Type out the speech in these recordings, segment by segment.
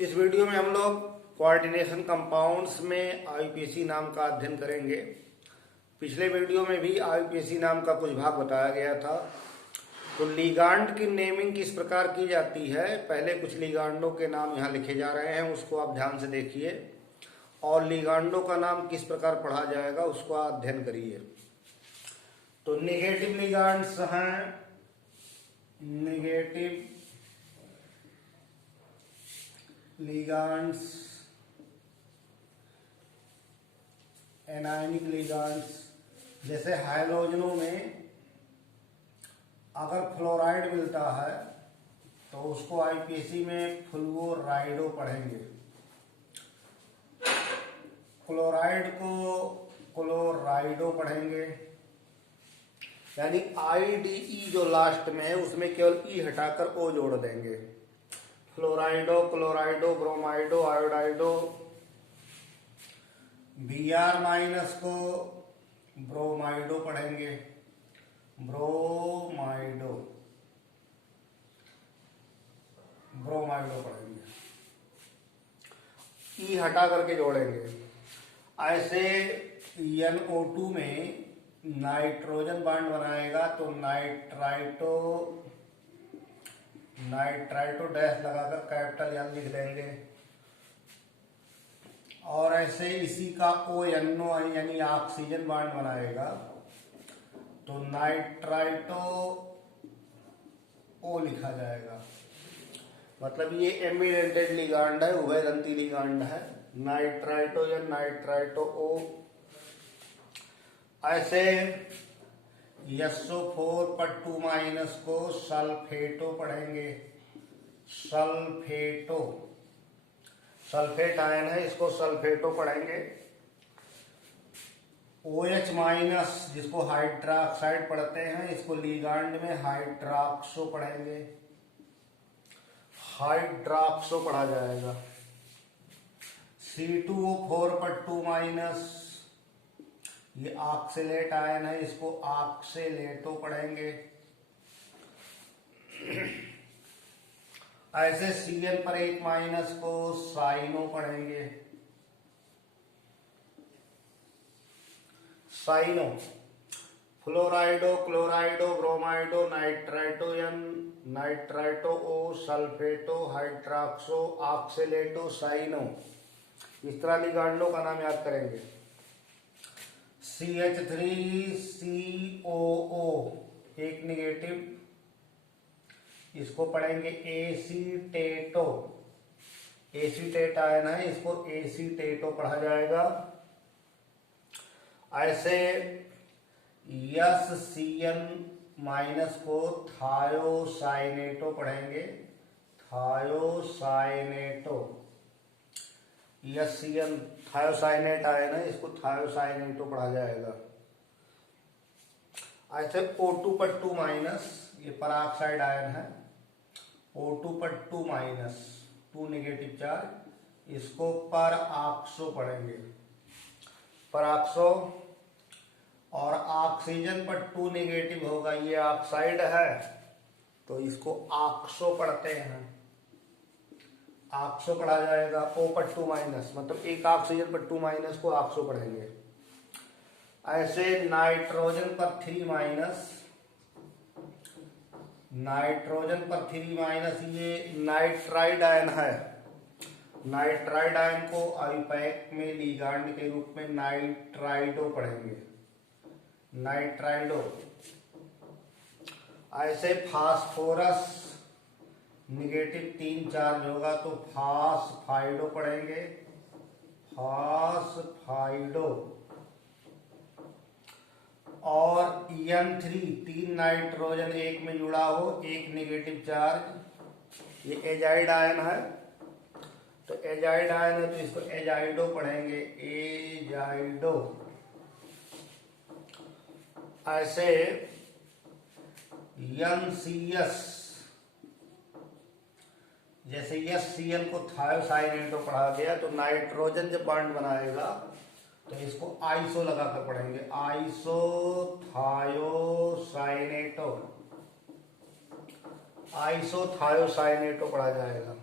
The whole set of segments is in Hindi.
इस वीडियो में हम लोग कोऑर्डिनेशन कंपाउंड्स में आईयूपीएसी नाम का अध्ययन करेंगे। पिछले वीडियो में भी आईयूपीएसी नाम का कुछ भाग बताया गया था। तो लिगांड की नेमिंग किस प्रकार की जाती है, पहले कुछ लिगांडों के नाम यहाँ लिखे जा रहे हैं, उसको आप ध्यान से देखिए और लिगांडों का नाम किस प्रकार पढ़ा जाएगा उसको आप अध्ययन करिए। तो नेगेटिव लिगांड्स हैं, नेगेटिव लिगांड्स, एनायनिक लिगांड्स, जैसे हाइड्रोजनों में अगर फ्लोराइड मिलता है तो उसको आईयूपीएसी में फ्लूओराइडो पढ़ेंगे। क्लोराइड को क्लोराइडो पढ़ेंगे, यानी आईडीई जो लास्ट में है उसमें केवल ई हटाकर ओ जोड़ देंगे। फ्लोराइडो, क्लोराइडो, ब्रोमाइडो, आयोडाइडो। Br माइनस को ब्रोमाइडो पढ़ेंगे, ब्रोमाइडो, ब्रोमाइडो पढ़ेंगे, ई हटा करके जोड़ेंगे। ऐसे NO2 में नाइट्रोजन बांड बनाएगा तो नाइट्राइटो, नाइट्राइटो डैश लगाकर कैपिटल N लिख देंगे। और ऐसे इसी का ONO यानी ऑक्सीजन बांड बनाएगा तो नाइट्राइटो ओ लिखा जाएगा। मतलब ये एम्बिडेंटेड लिगांड है, उभयदंती लिगांड है, नाइट्राइटो या नाइट्राइटो ओ। ऐसे SO4 पर 2 माइनस को सल्फेटो पढ़ेंगे, सल्फेटो, सल्फेट आयन है, इसको सल्फेटो पढ़ेंगे। OH माइनस जिसको हाइड्रोक्साइड पढ़ते हैं, इसको लिगांड में हाइड्रोक्सो पढ़ेंगे, हाइड्रोक्सो पढ़ा जाएगा। C2O4 पर 2 माइनस, ये ऑक्सलेट आयन है, इसको ऑक्सलेटो पढ़ेंगे। ऐसे Cl पर 1 माइनस को साइनो पढ़ेंगे, cyano. फ्लोराइडो, क्लोराइडो, ब्रोमाइडो, nitrito N, nitrito O, सल्फेटो, hydroxo, ऑक्सलेटो, cyano. इस तरह लिगांडों का नाम याद करेंगे। CH3COO एक नेगेटिव, इसको पढ़ेंगे एसीटेटो, एसीटेट आयन है, इसको एसीटेटो पढ़ा जाएगा। ऐसे SCN माइनस को थायोसाइनेटो पढ़ेंगे, थायोसाइनेटो। SCN थायोसाइनेट आयन है, इसको थायोसाइनेटो पढ़ा जाएगा। ऐसे O2 पर 2 माइनस, ये पराऑक्साइड आयन है, O2 पर 2 माइनस, 2 नेगेटिव चार्ज, इसको परऑक्सो पढ़ेंगे, परऑक्सो। और ऑक्सीजन पर 2 नेगेटिव होगा, ये ऑक्साइड है तो इसको ऑक्सो पढ़ते हैं, ऑक्सो पढ़ा जाएगा। O पर 2 माइनस, मतलब एक ऑक्सीजन पर 2 माइनस को ऑक्सो पढ़ेंगे। ऐसे नाइट्रोजन पर 3 माइनस, नाइट्रोजन पर 3 माइनस, ये नाइट्राइड आयन है, नाइट्राइड आयन को आईयूपैक में लिगांड के रूप में नाइट्राइडो पढ़ेंगे, नाइट्राइडो। ऐसे फास्फोरस नेगेटिव 3 चार्ज होगा तो फास्फाइडो पढ़ेंगे, फास्फाइडो। और N3 3 नाइट्रोजन एक में जुड़ा हो, 1 नेगेटिव चार्ज, ये एजाइड आयन है, तो एजाइड आयन है तो इसको एजाइडो पढ़ेंगे, एजाइडो। ऐसे NCS, जैसे SCN को थायोसाइनेटो पढ़ा गया तो नाइट्रोजन जब बॉन्ड बनाएगा तो इसको आइसो लगाकर पढ़ेंगे, आइसो थायोसाइनेटो, आइसोथायोसाइनेटो पढ़ा जाएगा।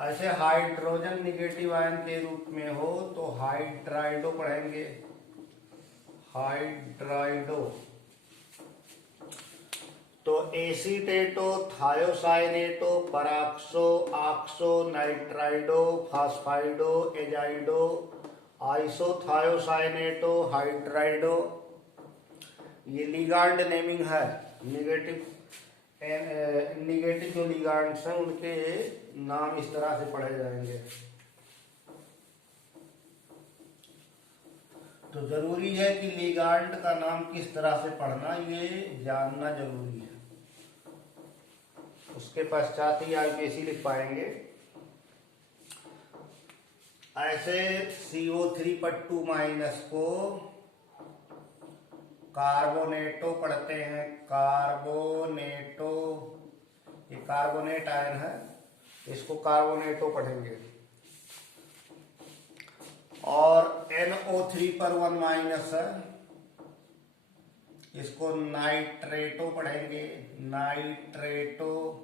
ऐसे हाइड्रोजन निगेटिव आयन के रूप में हो तो हाइड्राइडो पढ़ेंगे, हाइड्राइडो। तो एसीटेटो, थायोसाइनेटो, पराक्सो, ऑक्सो, नाइट्राइडो, फास्फाइडो, एजाइडो, आइसोथायोसाइनेटो, हाइड्राइडो। ये लिगांड नेमिंग है। निगेटिव जो लिगांड्स हैं उनके नाम इस तरह से पढ़े जाएंगे। तो जरूरी है कि लिगांड का नाम किस तरह से पढ़ना ये जानना जरूरी है। उसके पश्चात ही आईपीएसी लिख पाएंगे। ऐसे CO3 पर 2- को कार्बोनेटो पढ़ते हैं, कार्बोनेटो। ये कार्बोनेट आयन है, इसको कार्बोनेटो पढ़ेंगे। और NO3 पर 1- है, इसको नाइट्रेटो पढ़ेंगे, नाइट्रेटो।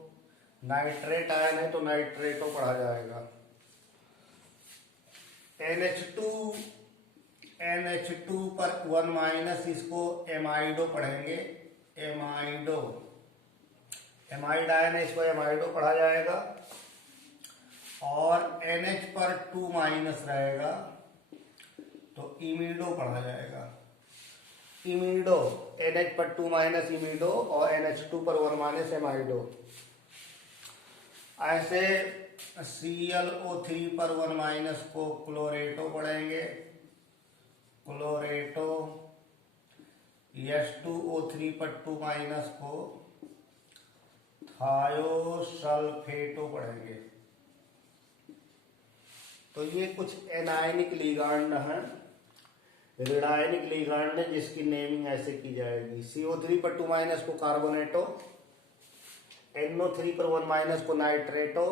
नाइट्रेट आयन है तो नाइट्रेटो पढ़ा जाएगा। NH2 पर 1- इसको एमाइडो पढ़ेंगे, एमाइडो। एमाइड आयन है, इसको एमाइडो पढ़ा जाएगा। और NH पर 2- रहेगा तो इमीडो पढ़ा जाएगा, इमीडो। NH पर 2- इमीडो और NH2 पर 1- एमाइडो। ऐसे ClO3 पर 1- को क्लोरेटो पढ़ेंगे, क्लोरेटो। H2O3 पर 2- को थायोसल्फेटो पढ़ेंगे। तो ये कुछ एनायनिक लिगांड हैं, ऋणायनिक लिगांड है जिसकी नेमिंग ऐसे की जाएगी। CO3 पर 2- को कार्बोनेटो, NO3 पर 1- को नाइट्रेटो,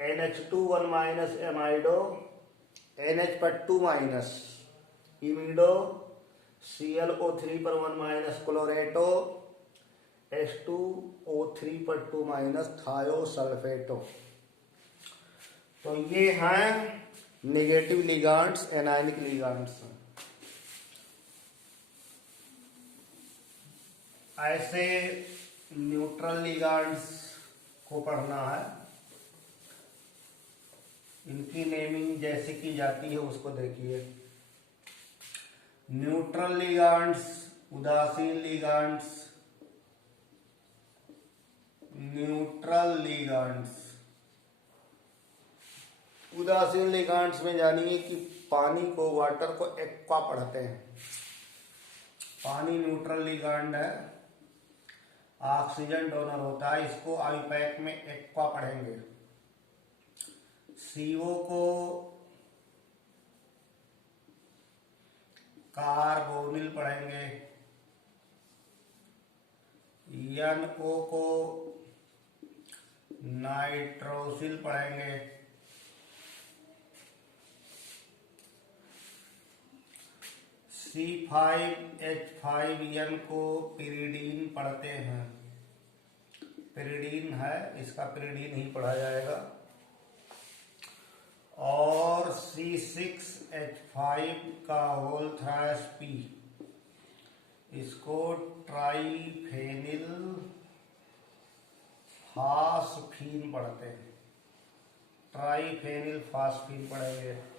NH2 1- एमाइडो, NH पर 2- इमिडो, ClO3 पर 1- क्लोरेटो, H2O3 पर 2- थायोसल्फेटो। तो ये हैं नेगेटिव लिगांड्स, एनायनिक लिगांड्स। ऐसे न्यूट्रल लिगांड्स को पढ़ना है। इनकी नेमिंग जैसे की जाती है उसको देखिए। न्यूट्रल लिगांड्स, उदासीन लिगांड्स, न्यूट्रल लिगांड्स। उदासीन लिगांड्स में जानिए कि पानी को, वाटर को एक्वा पढ़ते हैं। पानी न्यूट्रल लिगांड है, ऑक्सीजन डोनर होता है, इसको आईपैक में एक्वा पढ़ेंगे। CO को कार्बोनिल पढ़ेंगे, NO को नाइट्रोसिल पढ़ेंगे, C5H5N को पिरिडीन पढ़ते हैं। पिरिडीन है, इसका पिरिडीन ही पढ़ा जाएगा। और C6H5 का होल थ्राइस P, इसको ट्राइफेनिल फास्फीन पढ़ते हैं, ट्राइफेनिल फास्फीन पढ़ेंगे।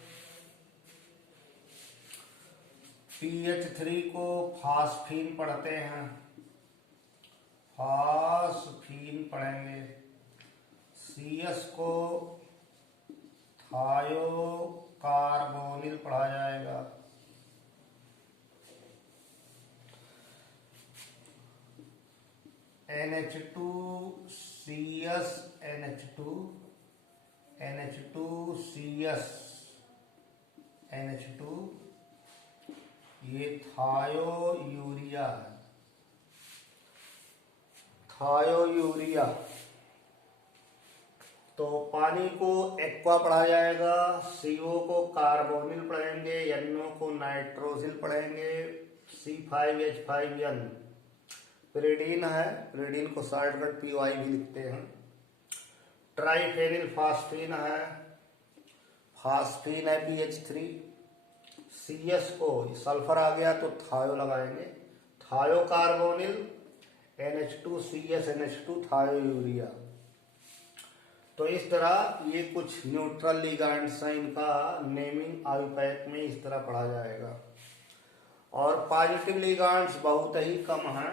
PH3 को फास्फीन पढ़ते हैं, फास्फीन पढ़ेंगे। CS को थायोकार्बोनिल पढ़ा जाएगा। NH2CS, NH2CS, NH2, ये थायो यूरिया है, थायो यूरिया। तो पानी को एक्वा पढ़ा जाएगा, CO को कार्बोनिल पढ़ेंगे, NO को नाइट्रोसिल पढ़ेंगे, C5H5N पिरिडीन है, पिरिडीन को शॉर्टकट PY भी लिखते हैं। ट्राइफेनिल फास्फीन है, फास्फीन है PH3, CSO सल्फर आ गया तो थायो लगाएंगे, थायो कार्बोनिल, NH2CSNH2 थायो यूरिया। तो इस तरह ये कुछ न्यूट्रल लिगैंड्स हैं, इनका नेमिंग आयुपैक में इस तरह पढ़ा जाएगा। और पॉजिटिव लिगैंड्स बहुत ही कम हैं,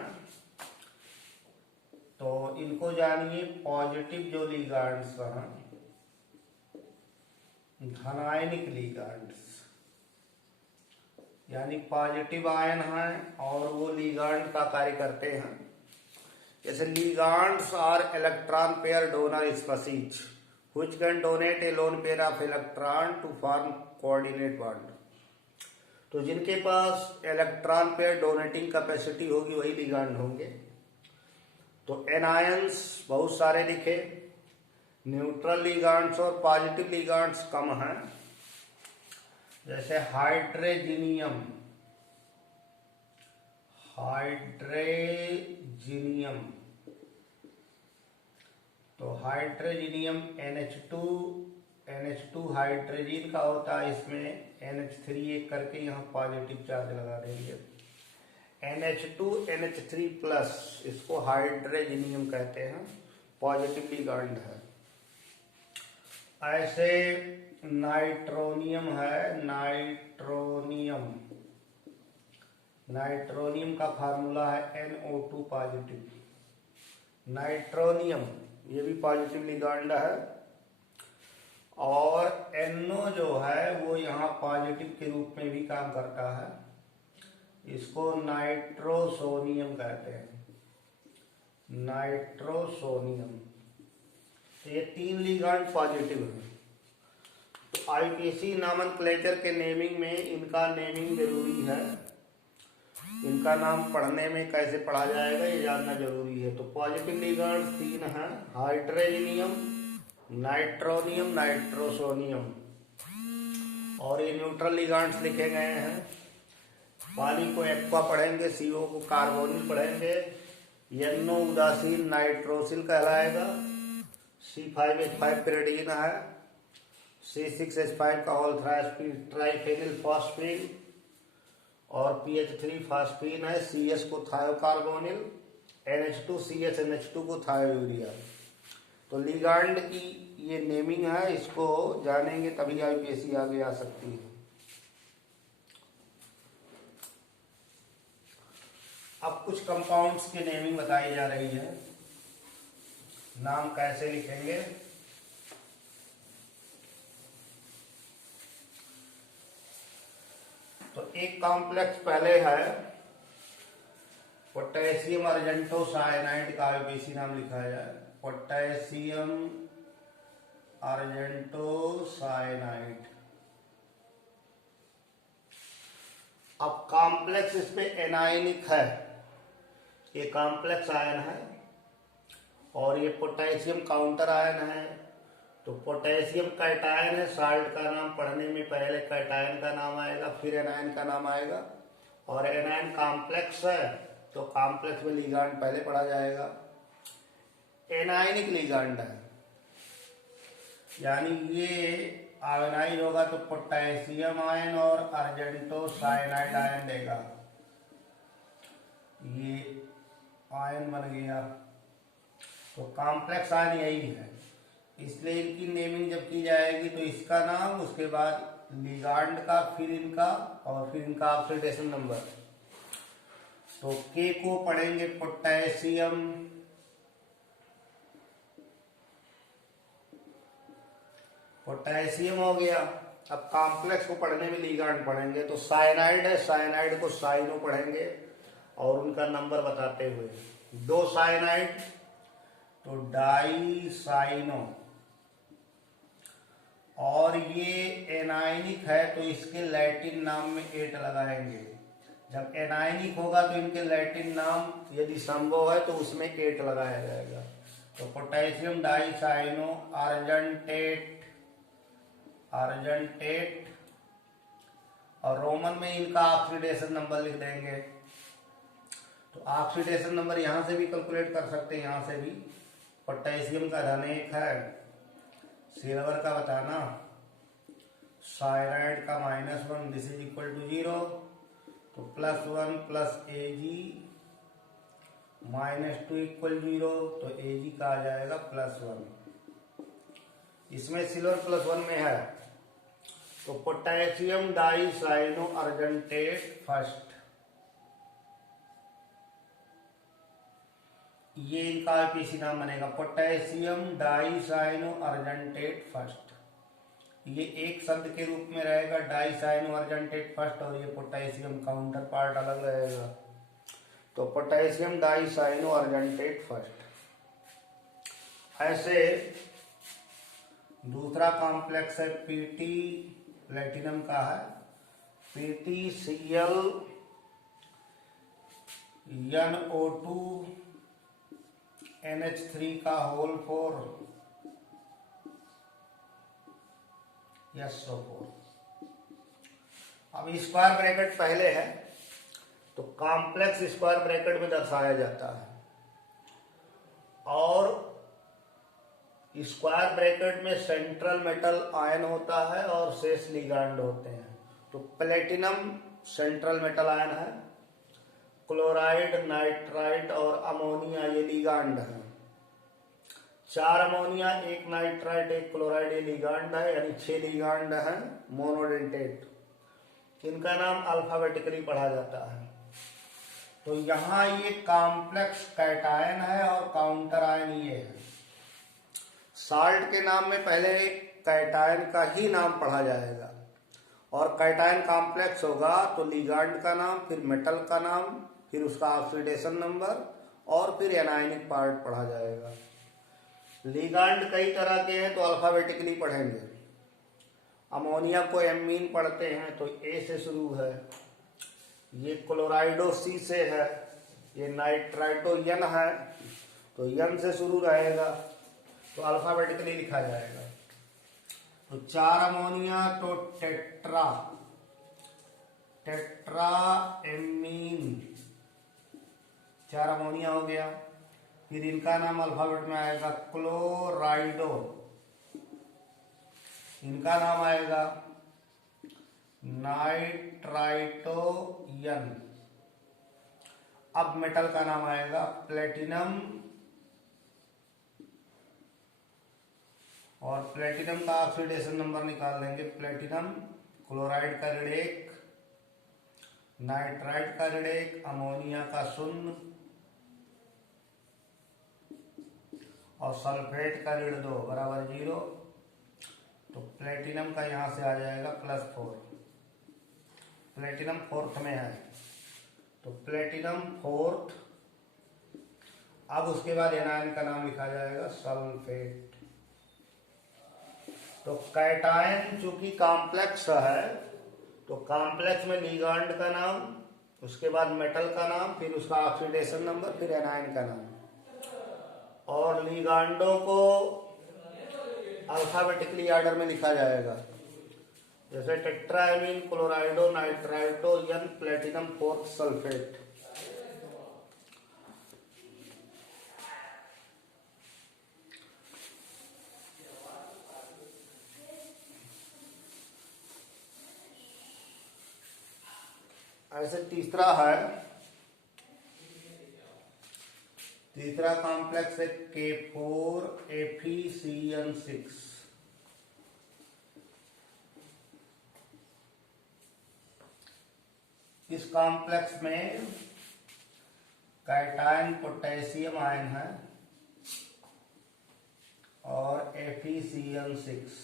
तो इनको जानिए। पॉजिटिव जो लिगैंड्स हैं, धनायनिक लिगैंड्स, यानी पॉजिटिव आयन हैं और वो लिगैंड का कार्य करते हैं। जैसे ligands are electron pair donor species which can donate a lone pair of electron to form coordinate bond. तो जिनके पास इलेक्ट्रॉन पेयर डोनेटिंग कैपेसिटी होगी वही लिगैंड होंगे। तो एनायंस बहुत सारे लिखे, न्यूट्रल लिगैंड्स और पॉजिटिव लिगैंड्स कम हैं। जैसे हाइड्रोजीनियम, हाइड्रोजीनियम, तो हाइड्रोजीनियम NH2 हाइड्रोजन का होता है, इसमें NH3 एक करके यहाँ पॉजिटिव चार्ज लगा देंगे। NH2 NH3 प्लस, इसको हाइड्रोजीनियम कहते हैं, पॉजिटिव लिगैंड है। ऐसे नाइट्रोनियम है, नाइट्रोनियम, नाइट्रोनियम का फार्मूला है NO2 पॉजिटिव। नाइट्रोनियम ये भी पॉजिटिव लिगैंड है। और NO जो है वो यहाँ पॉजिटिव के रूप में भी काम करता है, इसको नाइट्रोसोनियम कहते हैं, नाइट्रोसोनियम। तो ये 3 लिगैंड पॉजिटिव है। तो आईपीसी नोमेनक्लेचर के नेमिंग में इनका नेमिंग जरूरी है, इनका नाम पढ़ने में कैसे पढ़ा जाएगा ये जानना जरूरी है। तो पॉजिटिव लिगैंड 3 हैं, हाइड्रोजीनियम, नाइट्रोनियम, नाइट्रोसोनियम। और ये न्यूट्रल लिगैंड्स लिखे गए हैं। पानी को एक्वा पढ़ेंगे, CO को कार्बोनिल पढ़ेंगे, NO उदासीन नाइट्रोसिल कहलाएगा, C5H5 पिरिडीन है, C6H5 का होल ट्राइफेनिल फॉस्फीन, और PH3 फास्फीन है, CS को थायोकार्बोनिल, NH2CSNH2 को थायो यूरिया। तो लिगैंड की ये नेमिंग है, इसको जानेंगे तभी आईपीएससी आगे आ सकती है। अब कुछ कंपाउंड्स की नेमिंग बताई जा रही है, नाम कैसे लिखेंगे। तो एक कॉम्प्लेक्स पहले है, पोटेशियम अर्जेंटो साइनाइड का आईपीएससी नाम लिखा जाए, पोटेशियम अर्जेंटो साइनाइड। अब कॉम्प्लेक्स इसमें एनायनिक है, ये कॉम्प्लेक्स आयन है, और ये पोटेशियम काउंटर आयन है। तो पोटेशियम कैटायन है, साल्ट का नाम पढ़ने में पहले कैटायन का नाम आएगा, फिर एनायन का नाम आएगा। और एनायन कॉम्प्लेक्स है, तो कॉम्प्लेक्स में लिगैंड पहले पढ़ा जाएगा। एनायनिक लिगैंड है, यानी ये आयनाइज होगा तो पोटेशियम आयन और अर्जेंटो साइनाइड आयन देगा, ये आयन बन गया। तो कॉम्प्लेक्स आयन यही है, इसलिए इनकी नेमिंग जब की जाएगी तो इसका नाम, उसके बाद लिगैंड का, फिर इनका, और फिर इनका ऑक्सीडेशन नंबर। तो के को पढ़ेंगे पोटेशियम, पोटेशियम हो गया। अब कॉम्प्लेक्स को पढ़ने में लिगैंड पढ़ेंगे, तो साइनाइड है, साइनाइड को साइनो पढ़ेंगे और उनका नंबर बताते हुए, 2 साइनाइड तो डाई साइनो। और ये एनायनिक है तो इसके लैटिन नाम में 8 लगाएंगे। जब एनायनिक होगा तो इनके लैटिन नाम यदि संभव है तो उसमें 8 लगाया जाएगा। तो potassium dicyano argentate, argentate, और रोमन में इनका ऑक्सीडेशन नंबर लिख देंगे। तो ऑक्सीडेशन नंबर यहां से भी कैलकुलेट कर सकते हैं, यहां से भी। पोटेशियम का धन 1 है, सिल्वर का बताना, साइनाइड का -1, दिस इज इक्वल टू 0, तो +1 प्लस Ag -2 इक्वल 0, तो Ag का आ जाएगा +1। इसमें सिल्वर +1 में है, तो पोटेशियम डाइसाइनो अर्जेंटेट फर्स्ट, ये इनका आईपीसी नाम बनेगा, पोटेशियम डाइसाइनो अर्जेंटेट फर्स्ट। ये एक शब्द के रूप में रहेगा, डाइसाइनो अर्जेंटेट फर्स्ट, और ये पोटेशियम काउंटर पार्ट अलग रहेगा, तो पोटेशियम डाइसाइनो अर्जेंटेट फर्स्ट। ऐसे दूसरा कॉम्प्लेक्स है पीटी, प्लेटिनम का है, PtCl NO2 NH3 का होल 4 SO4। अब स्क्वायर ब्रैकेट पहले है, तो कॉम्प्लेक्स स्क्वायर ब्रैकेट में दर्शाया जाता है, और स्क्वायर ब्रैकेट में सेंट्रल मेटल आयन होता है और शेष लिगांड होते हैं। तो प्लेटिनम सेंट्रल मेटल आयन है, क्लोराइड, नाइट्राइट और अमोनिया ये लिगांड है। 4 अमोनिया, 1 नाइट्राइट, 1 क्लोराइड ये लिगांड है, यानी 6 लिगांड है मोनोडेंटेट। इनका नाम अल्फाबेटिकली पढ़ा जाता है। तो यहाँ ये कॉम्प्लेक्स कैटायन है और काउंटर आयन ये है। साल्ट के नाम में पहले कैटायन का ही नाम पढ़ा जाएगा, और कैटायन कॉम्प्लेक्स होगा तो लिगांड का नाम, फिर मेटल का नाम, फिर उसका ऑक्सीडेशन नंबर, और फिर एनायनिक पार्ट पढ़ा जाएगा। लिगांड कई तरह के हैं, तो अल्फाबेटिकली पढ़ेंगे। अमोनिया को एमीन पढ़ते हैं, तो ए से शुरू है, ये क्लोराइडो सी से है, ये नाइट्राइटो एन है, तो एन से शुरू रहेगा, तो अल्फाबेटिकली लिखा जाएगा। तो 4 अमोनिया तो टेट्रा एमीन, 4 अमोनिया हो गया। फिर इनका नाम अल्फाबेट में आएगा क्लोराइडो, इनका नाम आएगा नाइट्राइटो एन। अब मेटल का नाम आएगा प्लेटिनम, और प्लेटिनम का ऑक्सीडेशन नंबर निकाल लेंगे। प्लेटिनम, क्लोराइड का ऋण 1, नाइट्राइट का ऋण 1, अमोनिया का 0 और सल्फेट का ऋण 2 बराबर 0। तो प्लेटिनम का यहां से आ जाएगा +4, प्लेटिनम 4th में है, तो प्लेटिनम 4th। अब उसके बाद एनायन का नाम लिखा जाएगा सल्फेट। तो कैटायन चूंकि कॉम्प्लेक्स है, तो कॉम्प्लेक्स में लिगांड का नाम, उसके बाद मेटल का नाम, फिर उसका ऑक्सीडेशन नंबर, फिर एनायन का नाम, और लिगांडों को अल्फाबेटिकली ऑर्डर में लिखा जाएगा, जैसे tetraammine, chlorido, nitrito N, platinum 4th, sulphate. ऐसे तीसरा कॉम्प्लेक्स है K4FeCN6। इस कॉम्प्लेक्स में कैटायन पोटेशियम आयन है और FeCN6।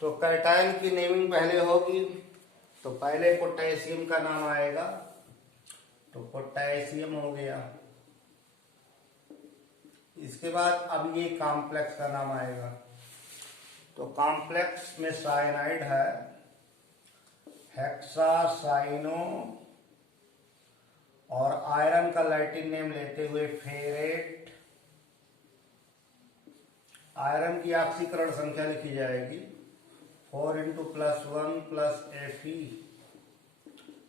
तो कैटायन की नेमिंग पहले होगी, तो पहले पोटेशियम का नाम आएगा, तो पोटेशियम हो गया। इसके बाद अब ये कॉम्प्लेक्स का नाम आएगा, तो कॉम्प्लेक्स में साइनाइड है, हेक्सासाइनो, और आयरन का लैटिन नेम लेते हुए फेरेट। आयरन की ऑक्सीकरण संख्या लिखी जाएगी 4 × +1 + Fe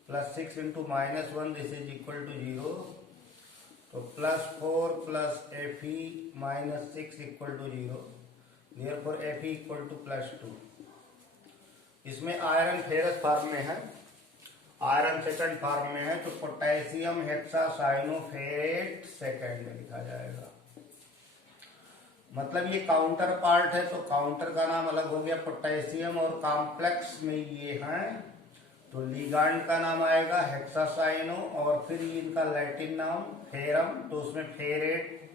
+ 6 × -1, this is equal to 0। तो तो +4 + Fe - 6 = 0, देयरफॉर Fe = +2। इसमें आयरन फेरस फॉर्म में है, आयरन सेकंड फॉर्म में है, तो पोटेशियम हेक्सासाइनोफेरेट सेकंड लिखा जाएगा। मतलब ये काउंटर पार्ट है, तो काउंटर का नाम अलग हो गया पोटेशियम, और कॉम्प्लेक्स में ये हैं तो लिगांड का नाम आएगा हेक्सासाइनो, और फिर इनका लैटिन नाम फेरम, तो उसमें फेरेट,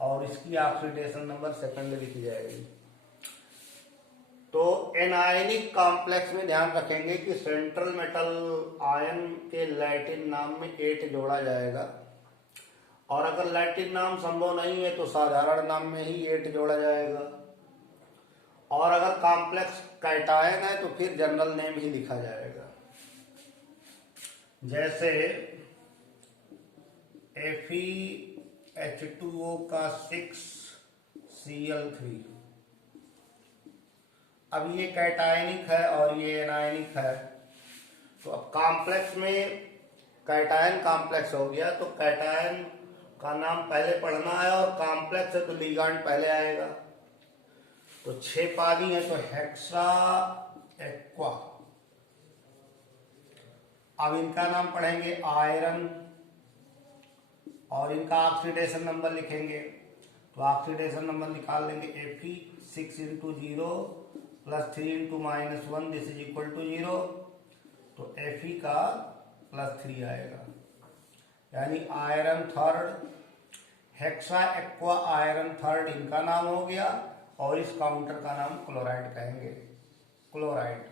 और इसकी ऑक्सीडेशन नंबर सेकंड लिखी जाएगी। तो एनायनिक कॉम्प्लेक्स में ध्यान रखेंगे कि सेंट्रल मेटल आयन के लैटिन नाम में 8 जोड़ा जाएगा, और अगर लैटिन नाम संभव नहीं है तो साधारण नाम में ही 8 जोड़ा जाएगा, और अगर कॉम्प्लेक्स कैटायन है तो फिर जनरल नेम ही लिखा जाएगा। जैसे FeH2O का 6Cl3, अब ये कैटायनिक है और ये एनायनिक है, तो अब कॉम्प्लेक्स में कैटायन कॉम्प्लेक्स हो गया, तो कैटायन का नाम पहले पढ़ना है, और कॉम्प्लेक्स है तो लिगांड पहले आएगा। तो 6 पानी है तो हेक्सा एक्वा। अब इनका नाम पढ़ेंगे आयरन, और इनका ऑक्सीडेशन नंबर लिखेंगे, तो ऑक्सीडेशन नंबर निकाल लेंगे। Fe 6 × 0 + 3 × -1 this is equal to 0, तो Fe का +3 आएगा, यानी iron third, hexa aqua iron third इनका नाम हो गया, और इस काउंटर का नाम क्लोराइड कहेंगे, क्लोराइड।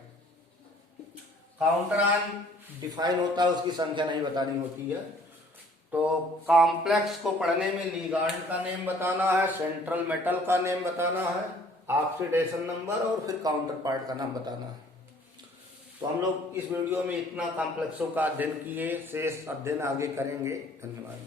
काउंटर आयन डिफाइन होता है, उसकी संख्या नहीं बतानी होती है। तो कॉम्प्लेक्स को पढ़ने में लिगांड का नेम बताना है, सेंट्रल मेटल का नेम बताना है, ऑक्सीडेशन नंबर, और फिर काउंटर पार्ट का नाम बताना है। तो हम लोग इस वीडियो में इतना कॉम्प्लेक्सों का अध्ययन किए, शेष अध्ययन आगे करेंगे। धन्यवाद।